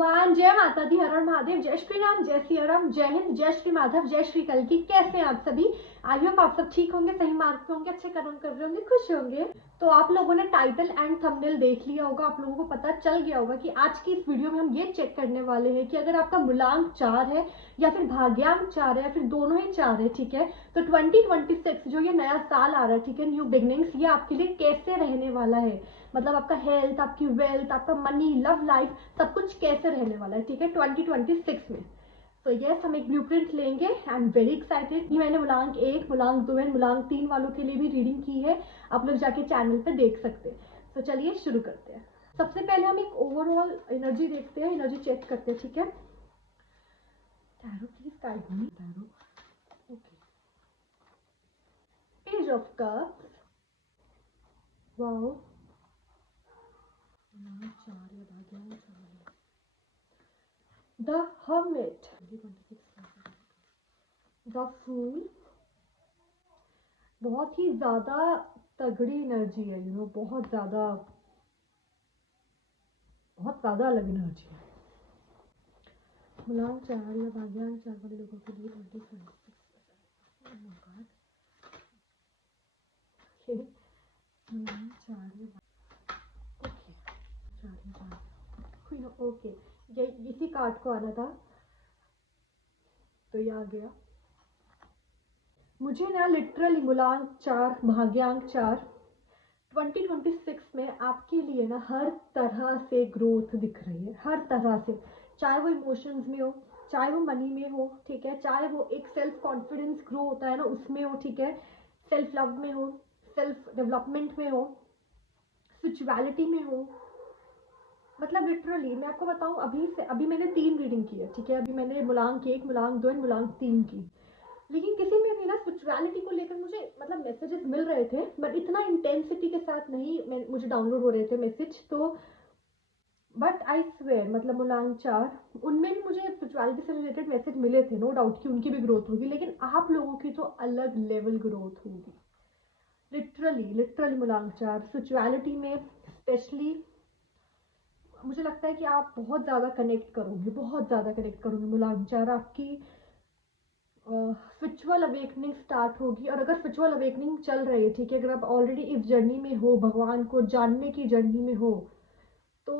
Everyone, जय माता दी, हर हर महादेव, जय श्री राम, जय श्री राम, जय हिंद, जय श्री माधव, जय श्री कल्कि। कैसे हैं आप सभी? आई होप आप सब ठीक होंगे, सही मार्ग पे होंगे, अच्छे कर्म कर रहे होंगे, खुश होंगे। तो आप लोगों ने टाइटल एंड थंबनेल देख लिया होगा, आप लोगों को पता चल गया होगा कि आज की इस वीडियो में हम ये चेक करने वाले हैं कि अगर आपका मूलांक 4 है या फिर भाग्यांक 4 है या फिर दोनों ही 4 है, ठीक है, तो 2026 जो ये नया साल आ रहा है, ठीक है, न्यू बिगनिंग्स, ये आपके लिए कैसे रहने वाला है। मतलब आपका हेल्थ, आपकी वेल्थ, आपका मनी, लव लाइफ, सब कुछ कैसे रहने वाला है, ठीक है, 2026 में। तो यस, हम एक ब्लूप्रिंट लेंगे। I am very excited. मैंने मूलांक 1, मूलांक 2 एंड मूलांक 3 वालों के लिए भी रीडिंग की है, आप लोग जाके चैनल पे देख सकते हैं। तो चलिए शुरू करते हैं। सबसे पहले हम एक ओवरऑल एनर्जी देखते हैं, एनर्जी चेक करते हैं, ठीक है। Tarot please guide me. Tarot, okay. Page of cups, wow, the hermit, the fool. बहुत ही ज्यादा तगड़ी एनर्जी है, यू नो, बहुत ज्यादा अलग एनर्जी है। मूलांक 4 या भाग्यांक 4 वाले लोगों के लिए 2026 मूलांक 4 ओके, ये इसी कार्ड को आना था, तो ये आ गया। मुझे ना लिटरली मूलांक 4, भाग्यांक 4 2026 में आपके लिए ना हर तरह से ग्रोथ दिख रही है, हर तरह से, चाहे वो इमोशंस में हो, चाहे वो मनी में हो, ठीक है, चाहे वो एक सेल्फ कॉन्फिडेंस ग्रो होता है ना उसमें हो, ठीक है, सेल्फ लव में हो, सेल्फ डेवलपमेंट में हो, स्पिरिचुअलिटी में हो। मतलब लिटरली मैं आपको बताऊं, अभी मैंने 3 रीडिंग की है, ठीक है, अभी मैंने मूलांक 1, मूलांक 2 एंड मूलांक 3 की, लेकिन किसी में भी ना स्पिरिचुअलिटी को लेकर मुझे मतलब मैसेजेस मिल रहे थे, बट इतना इंटेंसिटी के साथ नहीं मुझे डाउनलोड हो रहे थे मैसेज, तो बट आई स्वेयर, मतलब मूलांक 4 उनमें भी मुझे स्पिरिचुअलिटी से रिलेटेड मैसेज मिले थे, नो डाउट कि उनकी भी ग्रोथ होगी, लेकिन आप लोगों की तो अलग लेवल ग्रोथ होगी। लिटरली मूलांक 4 स्पिरिचुअलिटी में स्पेशली मुझे लगता है कि आप बहुत ज़्यादा कनेक्ट करोगे मूलांक 4। आपकी स्पिरिचुअल अवेकनिंग स्टार्ट होगी, और अगर स्पिरिचुअल अवेकनिंग चल रही है, ठीक है, अगर आप ऑलरेडी इस जर्नी में हो, भगवान को जानने की जर्नी में हो, तो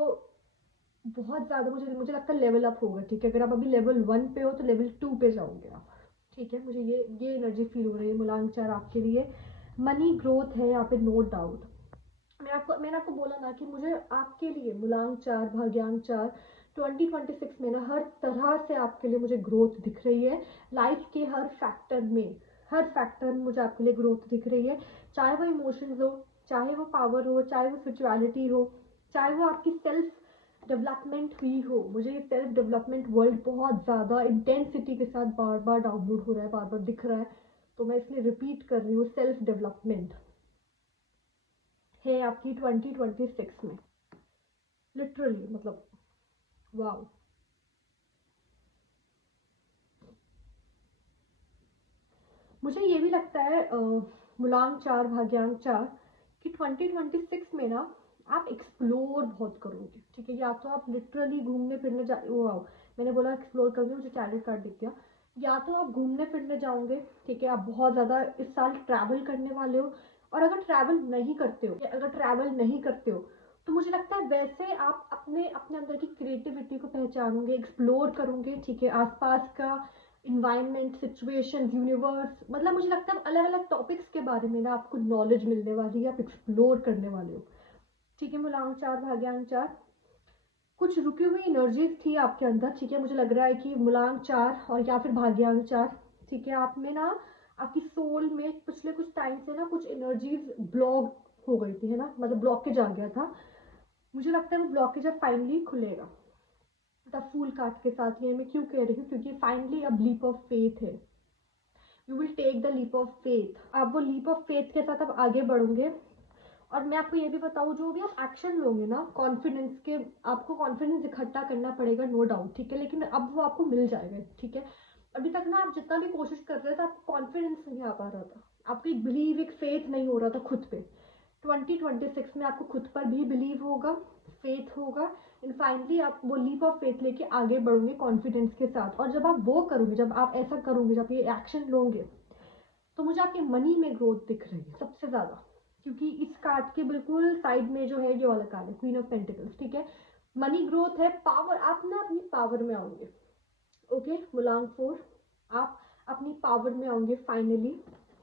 बहुत ज़्यादा मुझे लगता है लेवल अप होगा, ठीक है। अगर आप अभी लेवल 1 पे हो तो लेवल 2 पे जाओगे आप, ठीक है। मुझे ये एनर्जी फील हो रही है मूलांक 4 आपके लिए। मनी ग्रोथ है यहाँ पे, नो डाउट। मैंने आपको बोला ना कि मुझे आपके लिए मूलांक 4, भाग्यांक 4 2026 में ना हर तरह से आपके लिए मुझे ग्रोथ दिख रही है। लाइफ के हर फैक्टर में मुझे आपके लिए ग्रोथ दिख रही है, चाहे वो इमोशंस हो, चाहे वो पावर हो, चाहे वो स्पिरिचुअलिटी हो, चाहे वो आपकी सेल्फ डेवलपमेंट हुई हो। मुझे ये सेल्फ डेवलपमेंट वर्ल्ड बहुत ज़्यादा इंटेंसिटी के साथ बार बार डाउनलोड हो रहा है, बार बार दिख रहा है, तो मैं इसलिए रिपीट कर रही हूँ। सेल्फ डेवलपमेंट है आपकी 2026 में, लिटरली, मतलब वाओ। मुझे ये भी लगता है मूलांक 4, भाग्यांक 4 कि 2026 में ना आप एक्सप्लोर बहुत करोगे, ठीक है। या तो आप लिटरली घूमने फिरने वाओ, मैंने बोला एक्सप्लोर करोगे, मुझे टैलेंट कार्ड दिख गया। या तो आप घूमने फिरने जाओगे, ठीक है, आप बहुत ज़्यादा इस साल ट्रैवल करने वाले हो, और अगर ट्रैवल नहीं करते हो तो मुझे लगता है वैसे आप अपने अंदर की क्रिएटिविटी को पहचानोगे, एक्सप्लोर करोगे, ठीक है, आसपास का इन्वायरमेंट, सिचुएशन, यूनिवर्स, मतलब मुझे लगता है अलग अलग टॉपिक्स के बारे में ना आपको नॉलेज मिलने वाली है, आप एक्सप्लोर करने वाले हो, ठीक है। मूलांक 4, भाग्यांक 4, कुछ रुकी हुई एनर्जीज थी आपके अंदर, ठीक है। मुझे लग रहा है कि मूलांक 4 और या फिर भाग्यांक 4, ठीक है, आप में ना आपकी सोल में पिछले कुछ टाइम से ना कुछ एनर्जीज ब्लॉक हो गई थी, है ना, मतलब ब्लॉकेज आ गया था। मुझे लगता है वो ब्लॉकेज अब फाइनली खुलेगा। द फूल कार्ड के साथ ये मैं क्यों कह रही हूँ, क्योंकि फाइनली अब लीप ऑफ फेथ है। You will take the leap of faith. आप वो लीप ऑफ फेथ के साथ आप आगे बढ़ोगे, और मैं आपको ये भी बताऊँ, जो भी आप एक्शन लोगे ना, कॉन्फिडेंस के, आपको कॉन्फिडेंस इकट्ठा करना पड़ेगा, नो डाउट, ठीक है, लेकिन अब वो आपको मिल जाएगा, ठीक है। अभी तक ना आप जितना भी कोशिश कर रहे थे, आपको कॉन्फिडेंस नहीं आ पा रहा था, आपको एक बिलीव, एक फेथ नहीं हो रहा था खुद पे, 2026 में आपको खुद पर भी बिलीव होगा, फेथ होगा, एंड फाइनली आप वो लीप ऑफ फेथ लेके आगे बढ़ोगे कॉन्फिडेंस के साथ। और जब आप वो करोगे, जब आप ऐसा करोगे, जब ये एक्शन लोगे, तो मुझे आपके मनी में ग्रोथ दिख रही है सबसे ज़्यादा, क्योंकि इस कार्ड के बिल्कुल साइड में जो है ये वाला कार्ड है, क्वीन ऑफ पेंटिकल्स, ठीक है। मनी ग्रोथ है, पावर, आप ना अपनी पावर में आओगे। ओके मुलांग 4, आप अपनी पावर में आओगे फाइनली,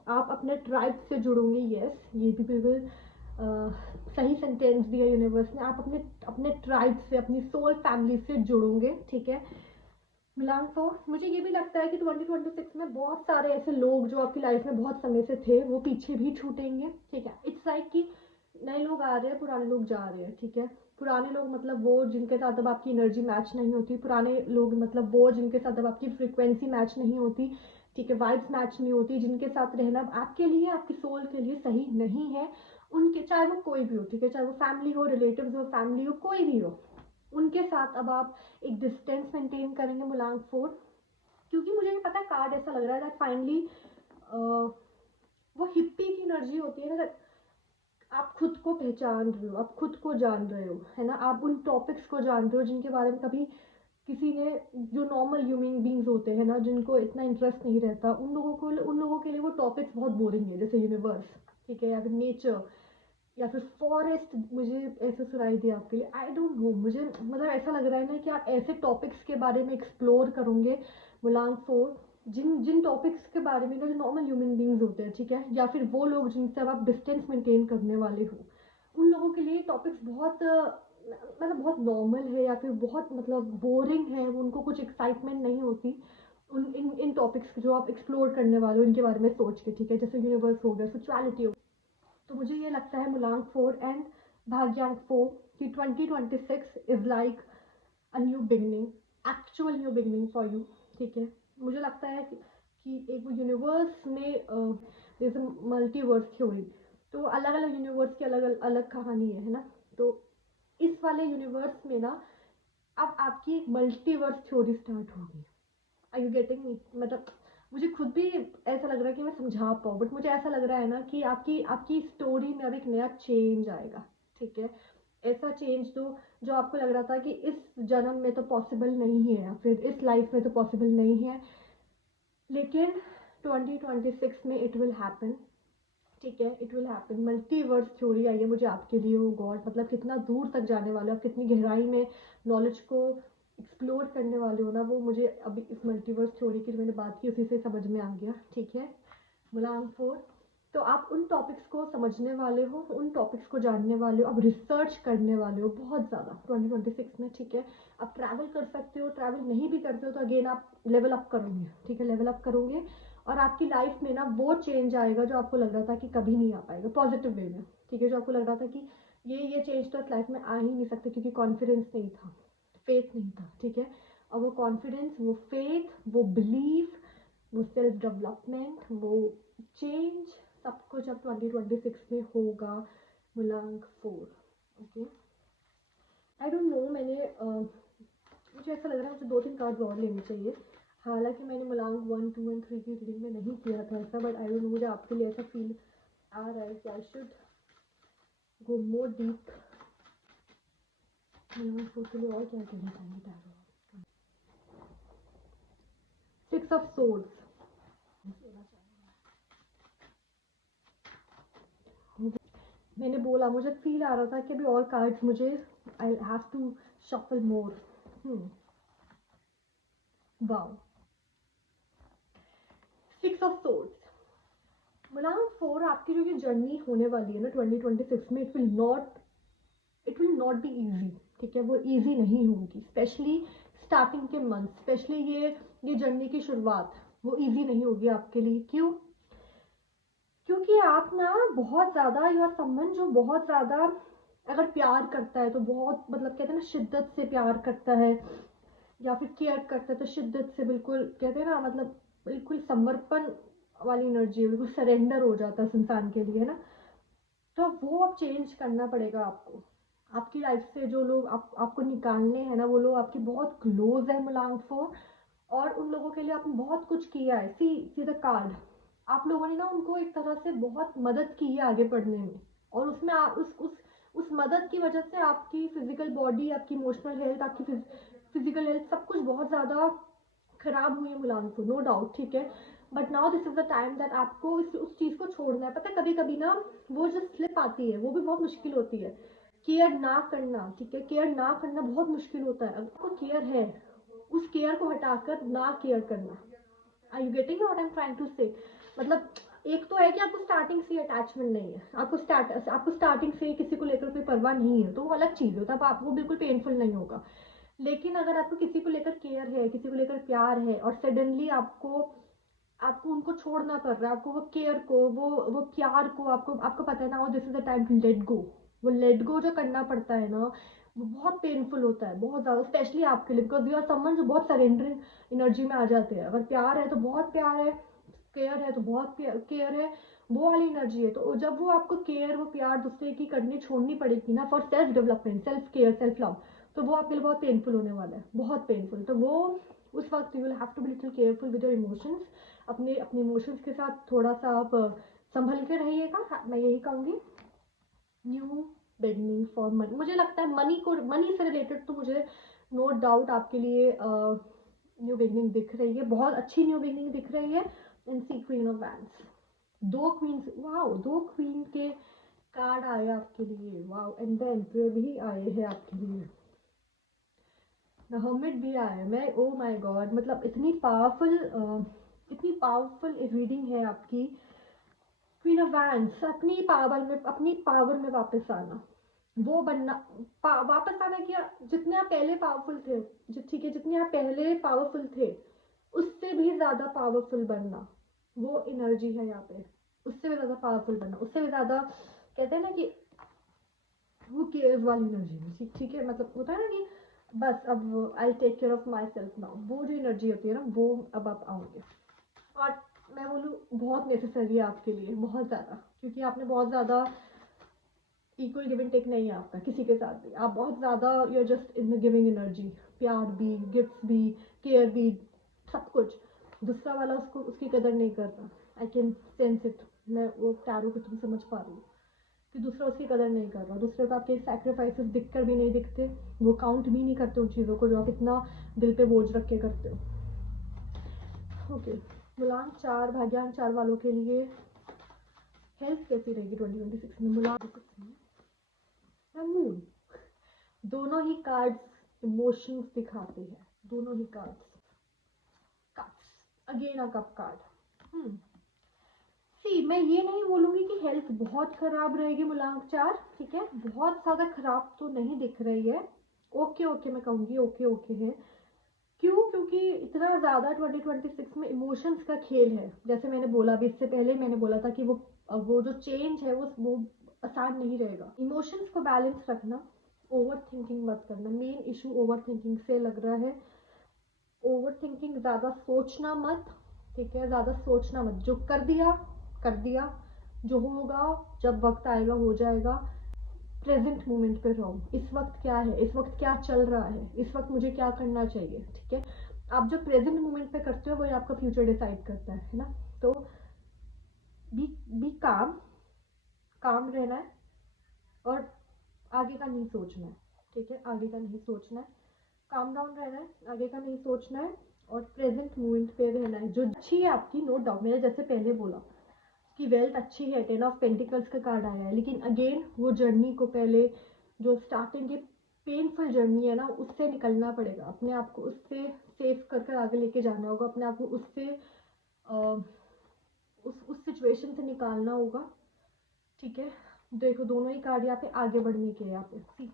आप अपने ट्राइब से जुड़ोगे। यस, ये भी बिल्कुल सही सेंटेंस दिया यूनिवर्स ने। आप अपने अपने ट्राइब से, अपनी सोल फैमिली से जुड़ोगे, ठीक है। मिलान 4, मुझे ये भी लगता है कि 2026 में बहुत सारे ऐसे लोग जो आपकी लाइफ में बहुत समय से थे वो पीछे भी छूटेंगे, ठीक है। इट्स लाइक कि नए लोग आ रहे हैं, पुराने लोग जा रहे हैं, ठीक है। पुराने लोग मतलब वो जिनके साथ अब आपकी एनर्जी मैच नहीं होती, पुराने लोग मतलब वो जिनके साथ अब आपकी फ्रिक्वेंसी मैच नहीं होती, ठीक है, वाइब्स मैच नहीं होती, जिनके साथ रहना आपके लिए, आपकी सोल के लिए सही नहीं है, उनके, चाहे वो कोई भी हो, ठीक है, चाहे वो फैमिली हो, रिलेटिव्स हो, फैमिली हो, कोई भी हो, उनके साथ अब आप एक डिस्टेंस मेंटेन करेंगे मुलांग 4। क्योंकि मुझे भी पता है, कार्ड ऐसा लग रहा है दैट फाइनली वो हिप्पी की एनर्जी होती है ना, आप खुद को पहचान रहे हो, आप खुद को जान रहे हो, है ना। आप उन टॉपिक्स को जान रहे हो जिनके बारे में कभी किसी ने, जो नॉर्मल ह्यूमन बींग्स होते हैं ना, जिनको इतना इंटरेस्ट नहीं रहता, उन लोगों के लिए वो टॉपिक्स बहुत बोरिंग है, जैसे यूनिवर्स, ठीक है, या फिर नेचर, या फिर फॉरेस्ट। मुझे ऐसे सुनाई दिया आपके लिए, आई डोंट नो, मुझे मतलब ऐसा लग रहा है ना कि आप ऐसे टॉपिक्स के बारे में एक्सप्लोर करोगे मुलांग 4, जिन जिन टॉपिक्स के बारे में ना, जो नॉर्मल ह्यूमन बींग्स होते हैं, ठीक है, या फिर वो लोग जिनसे अब आप डिस्टेंस मेंटेन करने वाले हो, उन लोगों के लिए टॉपिक्स बहुत मतलब बहुत नॉर्मल है, या फिर बहुत मतलब बोरिंग है, उनको कुछ एक्साइटमेंट नहीं होती उन इन टॉपिक्स जो आप एक्सप्लोर करने वाले हो इनके बारे में सोच के, ठीक है, जैसे यूनिवर्स हो गया, स्पिरिचुअलिटी हो। तो मुझे ये लगता है मुलांग 4 एंड भाग्यांक 4 कि 2026 is like a new beginning, actual new beginning for you, ठीक है। मुझे लगता है कि एक यूनिवर्स में जैसे मल्टीवर्स थ्योरी, तो अलग अलग यूनिवर्स की अलग अलग कहानी है ना। तो इस वाले यूनिवर्स में ना अब आपकी एक मल्टीवर्स थ्योरी स्टार्ट होगी। Are you getting me? मतलब मुझे खुद भी ऐसा लग रहा है कि मैं समझा पाऊँ, बट मुझे ऐसा लग रहा है ना कि आपकी आपकी स्टोरी में अब एक नया चेंज आएगा, ठीक है। ऐसा चेंज जो आपको लग रहा था कि इस जन्म में तो पॉसिबल नहीं है, या फिर इस लाइफ में तो पॉसिबल नहीं है, लेकिन 2026 में इट विल हैपन, ठीक है, it will happen. Multiverse theory आई है मुझे आपके लिए, ओ गॉड, मतलब कितना दूर तक जाने वाले हो आप, कितनी गहराई में नॉलेज को एक्सप्लोर करने वाले हो ना, वो मुझे अभी इस मल्टीवर्स थ्योरी की जो मैंने बात की उसी से समझ में आ गया, ठीक है। मुलांग 4, तो आप उन टॉपिक्स को समझने वाले हो, उन टॉपिक्स को जानने वाले हो, अब रिसर्च करने वाले हो बहुत ज़्यादा 2026 में, ठीक है। आप ट्रैवल कर सकते हो, ट्रैवल नहीं भी करते हो तो अगेन आप लेवल अप करोगे, ठीक है, लेवल अप करोगे, और आपकी लाइफ में ना वो चेंज आएगा जो आपको लग रहा था कि कभी नहीं आ पाएगा, पॉजिटिव वे में, ठीक है। जो आपको लग रहा था कि ये चेंज तो लाइफ में आ ही नहीं सकते, क्योंकि कॉन्फिडेंस नहीं था, फेथ नहीं था, ठीक है। और वो कॉन्फिडेंस, वो फेथ, वो बिलीफ, वो सेल्फ डेवलपमेंट, वो चेंज, सब कुछ अब 2026 में होगा मुलांग 4, ओके। आई डोंट नो, मुझे ऐसा लग रहा है मुझे 2-3 कार्ड और लेने चाहिए। हालांकि मैंने मुलांग 1, 2 एंड 3 की रीडिंग में नहीं किया था ऐसा, बट आई डोंट नो, मुझे आपके लिए ऐसा फील आ रहा है कि I should go more deep. मुलांग 4 के लिए और क्या कहना चाहेंगे टैरो? 6 ऑफ सोर्ड्स, मैंने बोला मुझे फील आ रहा था कि अभी और कार्ड्स मुझे, I have to shuffle more. Wow, 6 of swords. मुलांग 4, आपकी जो ये जर्नी होने वाली है ना 2026 में, it will not be easy, ठीक है, वो इजी नहीं होगी, स्पेशली स्टार्टिंग के मंथ, स्पेशली ये जर्नी की शुरुआत, वो इजी नहीं होगी आपके लिए। क्यों? क्योंकि आप ना बहुत ज़्यादा, यू आर समवन जो बहुत ज़्यादा अगर प्यार करता है तो बहुत, मतलब कहते हैं ना, शिद्दत से प्यार करता है, या फिर केयर करता है तो शिद्दत से, बिल्कुल कहते हैं ना, मतलब बिल्कुल समर्पण वाली एनर्जी है, बिल्कुल सरेंडर हो जाता है उस इंसान के लिए, है ना। तो वो अब चेंज करना पड़ेगा आपको। आपकी लाइफ से जो लोग आपको निकालने हैं ना, वो लोग आपके बहुत क्लोज है मुलांग 4, और उन लोगों के लिए आपने बहुत कुछ किया है। सी द कार्ड, आप लोगों ने ना उनको एक तरह से बहुत मदद की है आगे बढ़ने में, और उसमें उस मदद की वजह से आपकी फिजिकल बॉडी, आपकी इमोशनल हेल्थ, आपकी फिजिकल हेल्थ सब कुछ बहुत ज़्यादा खराब हुई है मुलायम को, नो डाउट, ठीक है। But now this is the time that आपको उस चीज़ को छोड़ना है। पता है कभी कभी ना वो जो स्लिप आती है वो भी बहुत मुश्किल होती है, केयर ना करना, ठीक है, केयर ना करना बहुत मुश्किल होता है। अगर आपको केयर है, उस केयर को हटाकर ना केयर करना। Are you getting what I am trying to say? मतलब एक तो है कि आपको स्टार्टिंग से अटैचमेंट नहीं है, आपको स्टार्टिंग से किसी को लेकर कोई परवाह नहीं है, तो वो अलग चीज़ है, तब आप वो बिल्कुल पेनफुल नहीं होगा। लेकिन अगर आपको किसी को लेकर केयर है, किसी को लेकर प्यार है, और सडनली आपको आपको उनको छोड़ना पड़ रहा है, आपको वो केयर को, वो प्यार को, आपको आपको पता है ना, this is the time to let go. वो लेट गो जो करना पड़ता है ना, वो बहुत पेनफुल होता है, बहुत ज़्यादा, स्पेशली आपके लिए, बिकॉज यू आर समवन जो बहुत सरेंडरिंग एनर्जी में आ जाते हैं। अगर प्यार है तो बहुत प्यार है, केयर है तो बहुत केयर है, वो वाली एनर्जी है। तो जब वो आपको केयर, वो प्यार दूसरे की करनी छोड़नी पड़ेगी ना, for self development, self care, self love, तो वो आपके लिए बहुत पेनफुल होने वाला है, बहुत पेनफुल। तो वो उस वक्त you will have to be little careful with your emotions. अपने अपने इमोशंस के साथ थोड़ा सा आप संभल के रहिएगा, मैं यही कहूँगी। न्यू बिगनिंग फॉर मनी, मुझे लगता है मनी से रिलेटेड तो मुझे नो डाउट आपके लिए न्यू बिगनिंग दिख रही है, बहुत अच्छी न्यू बिगनिंग दिख रही है। And see queen of wands, दो क्वींस, वाओ, दो क्वीन के कार्ड आए आपके लिए, वाओ। एंड द एम्परर भी आए हैं आपके लिए, द हर्मिट भी आए। मैं, ओ माय गॉड, मतलब इतनी पावरफुल रीडिंग है आपकी। क्वीन ऑफ वैंड्स, अपनी पावर में वापस आना, वो बनना, वापस आना क्या, जितने आप पहले पावरफुल थे, ठीक है, जितने आप पहले पावरफुल थे, उससे भी ज्यादा पावरफुल बनना, वो एनर्जी है यहाँ पे। उससे भी ज्यादा पावरफुल बनना, उससे भी ज्यादा, कहते हैं ना कि वो केयर्स वाली एनर्जी में, ठीक है, मतलब होता है ना कि बस अब I take care of myself now, वो जो एनर्जी होती है ना, वो अब आप आओगे। और मैं बोलूँ बहुत नेसेसरी है आपके लिए, बहुत ज़्यादा, क्योंकि आपने बहुत ज़्यादा इक्वल गिव एंड टेक नहीं है आपका किसी के साथ भी, आप बहुत ज़्यादा you are just in giving energy, प्यार भी, गिफ्ट्स भी, केयर भी, सब कुछ। दूसरा वाला उसको, उसकी कदर नहीं कर रहा, आई कैन सेंस इट, मैं वो टैरो को तुम समझ पा रही हूँ कि दूसरा उसकी कदर नहीं कर रहा, दूसरे को आपके सैक्रिफाइसेस दिख कर भी नहीं दिखते, वो काउंट भी नहीं करते उन चीज़ों को जो आप इतना दिल पे बोझ रख के करते हो। ओके, मुलान 4, भाग्यान 4 वालों के लिए हेल्थ कैसी रहेगी 2026 में? मुलान या मून, दोनों ही कार्ड्स इमोशंस दिखाते हैं, दोनों ही cards. Cups, again a cup card. See, मैं ये नहीं बोलूंगी कि हेल्थ बहुत खराब रहेगी मुलांक 4, ठीक है, बहुत ज़्यादा खराब तो नहीं दिख रही है, ओके ओके, मैं कहूँगी ओके ओके है। क्यों? क्योंकि इतना ज़्यादा 2026 में इमोशंस का खेल है, जैसे मैंने बोला अभी, इससे पहले मैंने बोला था कि वो जो चेंज है वो आसान नहीं रहेगा। इमोशंस को बैलेंस रखना, ओवर थिंकिंग मत करना, मेन इशू ओवर थिंकिंग से लग रहा है। ओवर थिंकिंग, ज़्यादा सोचना मत, ठीक है, ज़्यादा सोचना मत, जो कर दिया, जो होगा जब वक्त आएगा हो जाएगा। प्रेजेंट मोमेंट पे रहो, इस वक्त क्या है, इस वक्त क्या चल रहा है, इस वक्त मुझे क्या करना चाहिए, ठीक है। आप जो प्रेजेंट मोमेंट पे करते हो वही आपका फ्यूचर डिसाइड करता है ना। तो बी काम रहना है, और आगे का नहीं सोचना है, ठीक है, आगे का नहीं सोचना है, काम डाउन रहना है, आगे का नहीं सोचना है, और प्रेजेंट मोमेंट पे रहना है। जो अच्छी है आपकी, नो डाउट, मैंने जैसे पहले बोला कि वेल्थ अच्छी है, 10 ऑफ पेंटिकल्स का कार्ड आया है, लेकिन अगेन वो जर्नी को पहले, जो स्टार्टिंग की पेनफुल जर्नी है ना, उससे निकलना पड़ेगा, अपने आप को उससे सेफ कर कर आगे लेके जाना होगा, अपने आप को उससे उस सिचुएशन से निकालना होगा, ठीक है। देखो दोनों ही कार्ड यहाँ पे आगे बढ़ने के, यहाँ पे सी,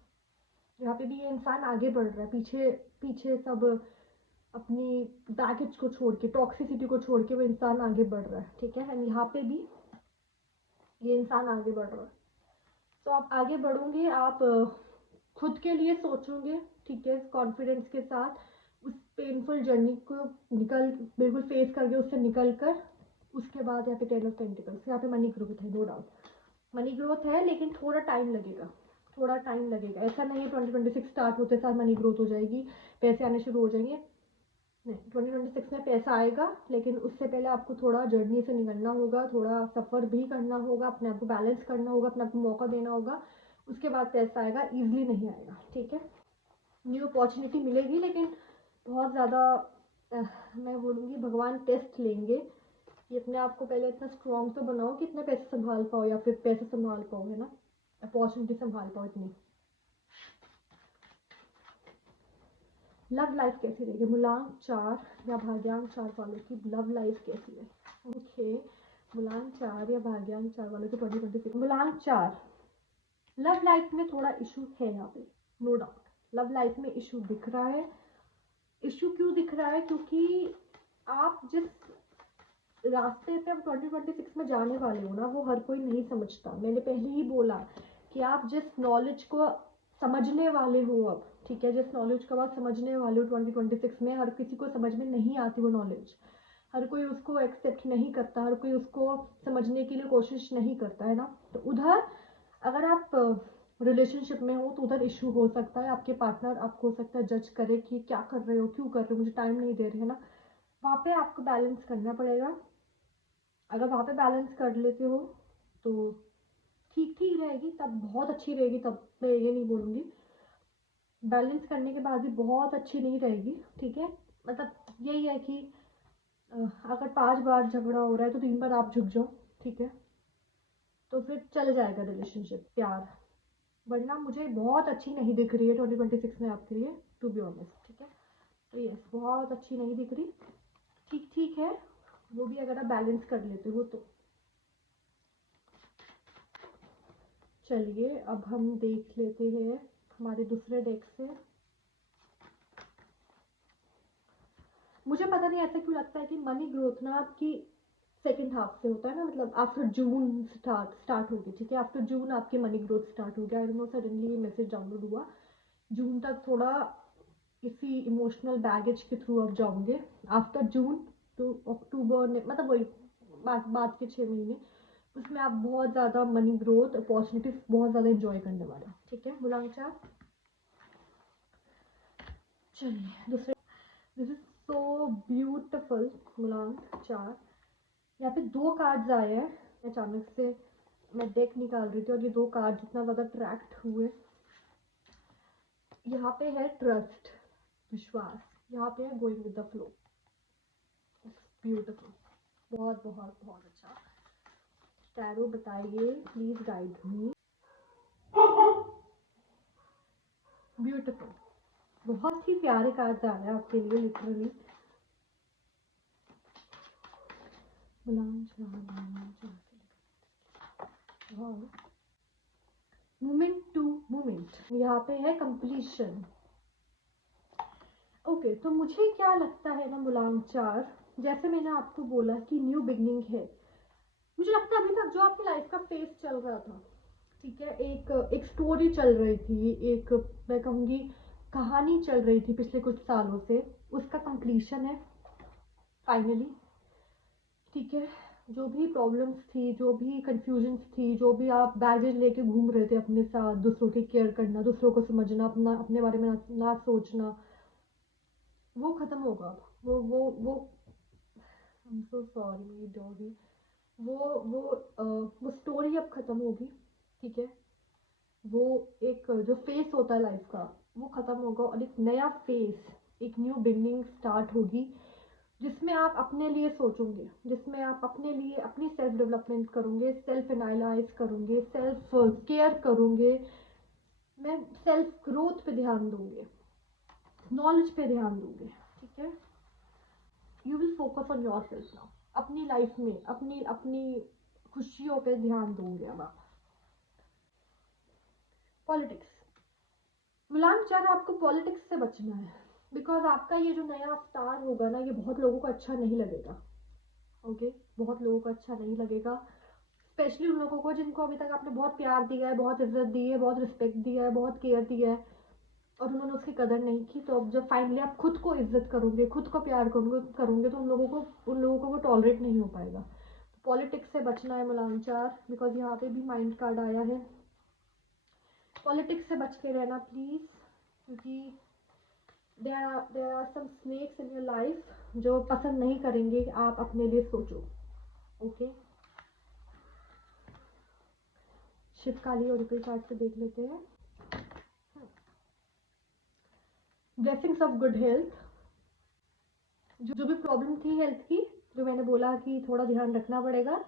यहाँ पे भी ये इंसान आगे बढ़ रहा है, पीछे पीछे सब अपनी बैगेज को छोड़ के, टॉक्सिसिटी को छोड़ के वो इंसान आगे बढ़ रहा है, ठीक है। एंड यहाँ पे भी ये इंसान आगे बढ़ रहा है, तो आप आगे बढ़ोगे, आप खुद के लिए सोचोगे, ठीक है, कॉन्फिडेंस के साथ, उस पेनफुल जर्नी को बिल्कुल फेस करके उससे निकल कर, उसके बाद यहाँ पे 10 ऑफ पेंटिकल्स, यहाँ पे मनी ग्रोथ है, नो डाउट मनी ग्रोथ है, लेकिन थोड़ा टाइम लगेगा, थोड़ा टाइम लगेगा। ऐसा नहीं है 2026 स्टार्ट होते साथ मनी ग्रोथ हो जाएगी, पैसे आने शुरू हो जाएंगे, नहीं, 2026 में पैसा आएगा, लेकिन उससे पहले आपको थोड़ा जर्नी से निकलना होगा, थोड़ा सफ़र भी करना होगा, अपने आप को बैलेंस करना होगा, अपने आप को मौका देना होगा, उसके बाद पैसा आएगा, ईजिली नहीं आएगा, ठीक है। न्यू अपॉर्चुनिटी मिलेगी, लेकिन बहुत ज़्यादा मैं बोलूँगी भगवान टेस्ट लेंगे कि अपने आप को पहले इतना स्ट्रॉन्ग तो बनाओ कि इतने पैसे संभाल पाओ, या फिर पैसे संभाल पाओ, है ना, अपॉर्चुनिटी संभाल पाओ इतनी। लव लाइफ कैसी रहेगी मूलांक 4 या भाग्यांक 4 वालों की? लव लाइफ कैसी है? ओके, मूलांक 4 या भाग्यांक 4 वालों की 2026। मूलांक 4, लव लाइफ में थोड़ा इशू है यहाँ पे, नो डाउट। लव लाइफ में इशू दिख रहा है। इशू क्यों दिख रहा है? क्योंकि आप जिस रास्ते पे अब 2026 में जाने वाले हो ना, वो हर कोई नहीं समझता। मैंने पहले ही बोला कि आप जिस नॉलेज को समझने वाले हो अब, ठीक है, जिस नॉलेज को आप समझने वाले हो 2026 में, हर किसी को समझ में नहीं आती वो नॉलेज, हर कोई उसको एक्सेप्ट नहीं करता, हर कोई उसको समझने के लिए कोशिश नहीं करता, है ना। तो उधर अगर आप रिलेशनशिप में हो तो उधर इशू हो सकता है। आपके पार्टनर आपको हो सकता है जज करे कि क्या कर रहे हो, क्यों कर रहे हो, मुझे टाइम नहीं दे रहे, है ना। वहाँ पे आपको बैलेंस करना पड़ेगा। अगर वहाँ पे बैलेंस कर लेते हो तो ठीक ठीक रहेगी, तब बहुत अच्छी रहेगी, तब मैं ये नहीं बोलूँगी। बैलेंस करने के बाद भी बहुत अच्छी नहीं रहेगी, ठीक है। मतलब यही है कि अगर 5 बार झगड़ा हो रहा है तो 3 बार आप झुक जाओ, ठीक है, तो फिर चल जाएगा रिलेशनशिप, प्यार। वरना मुझे बहुत अच्छी नहीं दिख रही है 2026 में आपके लिए, टू बी ऑनेस्ट, ठीक है। तो यस, बहुत अच्छी नहीं दिख रही, ठीक ठीक है, वो भी अगर आप बैलेंस कर लेते हो तो। चलिए अब हम देख लेते हैं हमारे दूसरे डेक से। मुझे पता नहीं ऐसा क्यों लगता है कि मनी ग्रोथ ना आपकी सेकेंड हाफ से होता है ना, मतलब आफ्टर जून स्टार्ट होगी, ठीक है। आफ्टर जून आपकी मनी ग्रोथ स्टार्ट होगी। आई डोंट नो, सडनली ये मैसेज डाउनलोड हुआ। जून तक थोड़ा किसी इमोशनल बैगेज के थ्रू आप जाओगे। आफ्टर जून टू अक्टूबर में, मतलब वही बाद के 6 महीने, उसमें आप बहुत ज़्यादा मनी ग्रोथ अपॉर्चुनिटीज बहुत ज़्यादा इंजॉय करने वाले हैं, ठीक है। बुलांग चार। चलिए दूसरे, दिस इज सो ब्यूटिफुल। बुलांग चार, यहाँ पे 2 कार्ड्स आए हैं। अचानक से मैं डेक निकाल रही थी और ये 2 कार्ड जितना ज़्यादा ट्रैक्ट हुए। यहाँ पे है ट्रस्ट, विश्वास, यहाँ पे है going with the flow. Beautiful, बहुत बहुत बहुत अच्छा। टैरो बताइए प्लीज, गाइड मी। ब्यूटिफुल, बहुत ही प्यारे कार्ड आ रहे हैं आपके लिए, लिटरली। मोमेंट टू मोमेंट, यहाँ पे है कंप्लीशन। ओके, तो मुझे क्या लगता है ना मुलायम चार, जैसे मैंने आपको बोला कि न्यू बिगनिंग है। मुझे लगता है अभी तक जो आपकी लाइफ का फेस चल रहा था, ठीक है, एक एक स्टोरी चल रही थी, एक मैं कहूँगी कहानी चल रही थी पिछले कुछ सालों से, उसका कंप्लीशन है फाइनली, ठीक है। जो भी प्रॉब्लम्स थी, जो भी कंफ्यूजन्स थी, जो भी आप बैगेज लेके घूम रहे थे अपने साथ, दूसरों की केयर करना, दूसरों को समझना, अपना अपने बारे में ना सोचना, वो खत्म होगा अब। वो I am so sorry doggy, वो वो वो स्टोरी अब खत्म होगी, ठीक है। वो एक जो फेस होता है लाइफ का, वो खत्म होगा और एक नया फेस, एक न्यू बिगनिंग स्टार्ट होगी, जिसमें आप अपने लिए सोचोगे, जिसमें आप अपने लिए अपनी सेल्फ डेवलपमेंट करोगे, सेल्फ एनालाइज करोगे, सेल्फ केयर करोगे, मैं सेल्फ ग्रोथ पे ध्यान दूंगे, नॉलेज पे ध्यान दूंगे, ठीक है। You will focus on your self now, अपनी लाइफ में अपनी अपनी खुशियों पे ध्यान दोगे अब आप। पॉलिटिक्स, मुलायम चार, आपको पॉलिटिक्स से बचना है, बिकॉज आपका ये जो नया स्टार होगा ना, ये बहुत लोगों को अच्छा नहीं लगेगा, ओके। बहुत लोगों को अच्छा नहीं लगेगा, स्पेशली उन लोगों को जिनको अभी तक आपने बहुत प्यार दिया है, बहुत इज्जत दी है, बहुत रिस्पेक्ट दिया है, बहुत केयर दिया है, और उन्होंने उसकी कदर नहीं की। तो अब जब फाइनली आप खुद को इज्जत करोगे, खुद को प्यार करोगे तो उन लोगों को वो टॉलरेट नहीं हो पाएगा। पॉलिटिक्स से बचना है मुलायम चार, बिकॉज यहाँ पे भी माइंड कार्ड आया है। पॉलिटिक्स से बच के रहना प्लीज, क्योंकि there are some snakes in your life जो पसंद नहीं करेंगे, आप अपने लिए सोचो। Okay, Shiv Kali oracle chart से देख लेते हैं। ब्लेसिंग्स ऑफ गुड हेल्थ, जो भी प्रॉब्लम थी हेल्थ की, जो मैंने बोला कि थोड़ा ध्यान रखना पड़ेगा,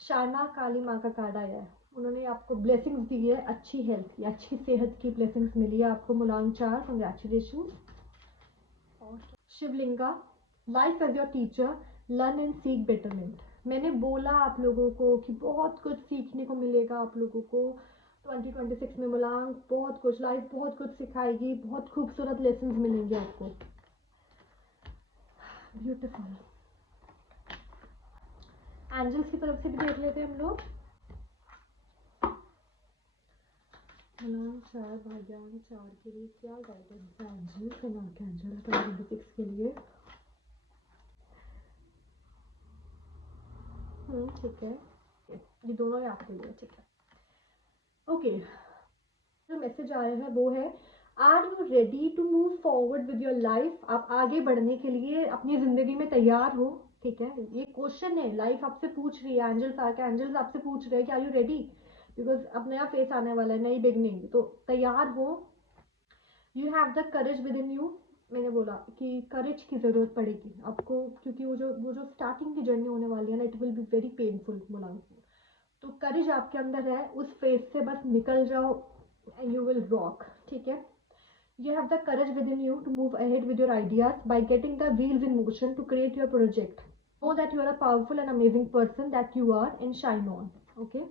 शारना काली माँ का कार्ड आया है। उन्होंने आपको ब्लेसिंग्स दी है, अच्छी हेल्थ की, अच्छी सेहत की ब्लेसिंग्स मिली है आपको। मुलांग चार, congratulation. Shivalinga, life as your teacher, learn and seek betterment. मैंने बोला आप लोगों को कि बहुत कुछ सीखने को मिलेगा आप लोगों को 2026 में। मुलांग बहुत कुछ, लाइफ बहुत कुछ सिखाएगी, बहुत खूबसूरत लेसन मिलेंगे आपको। ब्यूटीफुल। एंजल्स की तरफ से भी देख लेते हैं हम लोग। मुलांग चार, भाग्यांग चार के लिए क्या गाइडेंस है एंजल्स एंड आर्कएंजल 2026 के लिए? ठीक है, ये दोनों ही आपके लिए, ठीक है। ओके, जो मैसेज आया है वो है, are you ready to move forward with your life? आप आगे बढ़ने के लिए अपनी जिंदगी में तैयार हो? ठीक है, ये क्वेश्चन है, लाइफ आपसे पूछ रही है, एंजल्स आके एंजल्स आपसे पूछ रहे हैं कि आर यू रेडी, बिकॉज अब नया फेस आने वाला है, नई बिगनिंग, तो तैयार हो। You have the courage with in you. मैंने बोला कि करेज की जरूरत पड़ेगी आपको, क्योंकि वो जो स्टार्टिंग की जर्नी होने वाली है ना, it will be very painful मुलांग। तो करेज आपके अंदर है, उस फेज से बस निकल जाओ and you will rock. ठीक है, you have the courage within you to move ahead with your ideas by getting the wheels in motion to create your project. Know that you are a powerful and amazing person that you are and shine on. Okay,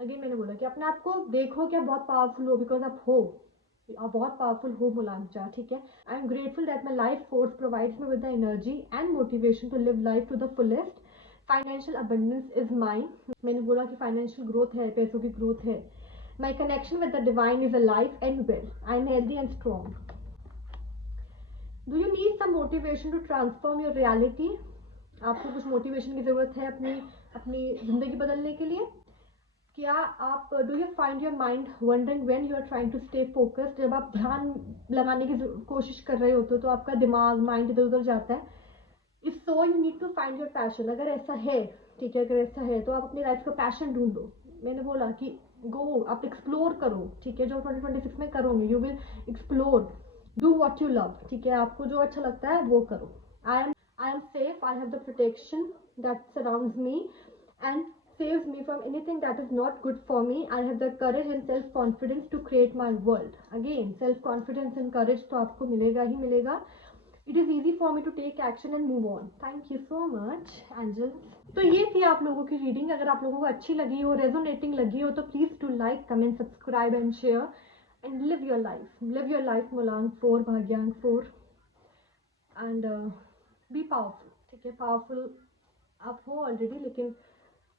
again मैंने बोला कि अपने आप को देखो कि आप बहुत पावरफुल हो, बिकॉज आप हो, आप बहुत पावरफुल हो मुलांचा। ठीक है, I am grateful that my life force provides me with the energy and motivation to live life to the fullest. Financial abundance is mine. मैंने बोला कि फाइनेंशियल ग्रोथ है, पैसों की ग्रोथ है। My connection with the divine is alive and well. I am healthy and strong. Do you need some motivation to transform your reality? आपको कुछ motivation की जरूरत है अपनी अपनी जिंदगी बदलने के लिए? क्या आप do you find your mind wandering when you are trying to stay focused? जब आप ध्यान लगाने की कोशिश कर रहे होते हो तो आपका दिमाग, माइंड इधर उधर जाता है। If so you need to find your passion. अगर ऐसा है, ठीक है, अगर ऐसा है तो आप अपनी लाइफ का पैशन ढूंढो। मैंने बोला कि गो, आप एक्सप्लोर करो। ठीक है, जो 2026 में करोगे, you will explore, do what you love. ठीक है, आपको जो अच्छा लगता है वो करो। I am safe, I have the protection that surrounds me and saves me from anything that is not good for me. I have the courage and self confidence to create my world. Again, self confidence and courage तो आपको मिलेगा ही मिलेगा। It is easy for me to take action and move on. Thank you so much, Angel. तो ये थी आप लोगों की रीडिंग। अगर आप लोगों को अच्छी लगी हो, रेजोनेटिंग लगी हो, तो please do like, comment, subscribe and share and live your life. Live your life मुलांग 4, भाग्यांग 4 एंड बी पावरफुल। ठीक है, पावरफुल आप हो ऑलरेडी, लेकिन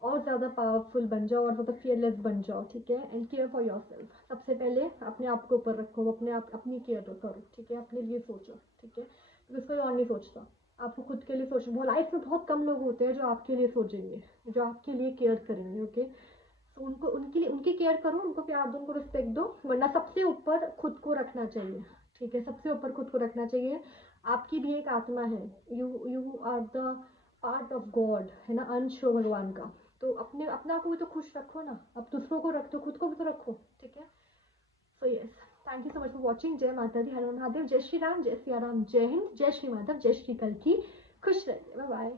और ज़्यादा पावरफुल बन जाओ और ज़्यादा फियरलेस बन जाओ। ठीक है, and care for your self. सबसे पहले अपने आप को ऊपर रखो, अपने आप अपनी केयर करो। ठीक है, अपने लिए सोचो। ठीक है, तो कोई और नहीं सोचता, आपको खुद के लिए सोचना। बहुत लाइफ में बहुत कम लोग होते हैं जो आपके लिए सोचेंगे, जो आपके लिए केयर करेंगे। ओके, तो उनको उनके लिए उनकी केयर करो, उनको प्यार दो, उनको रिस्पेक्ट दो, वरना सबसे ऊपर खुद को रखना चाहिए। ठीक है, सबसे ऊपर खुद को रखना चाहिए। आपकी भी एक आत्मा है, you are the part of God, है ना, अंश हो भगवान का। तो अपने अपना को भी तो खुश रखो ना, अब दूसरों को रख दो, खुद को भी तो रखो। ठीक है, so yes, thank you so much for watching. जय माता दी, हर महादेव, जय श्री राम, जय सिया राम, जय हिंद, जय श्री माधव, जय श्री कल की। खुश रहिए, बाय बाय।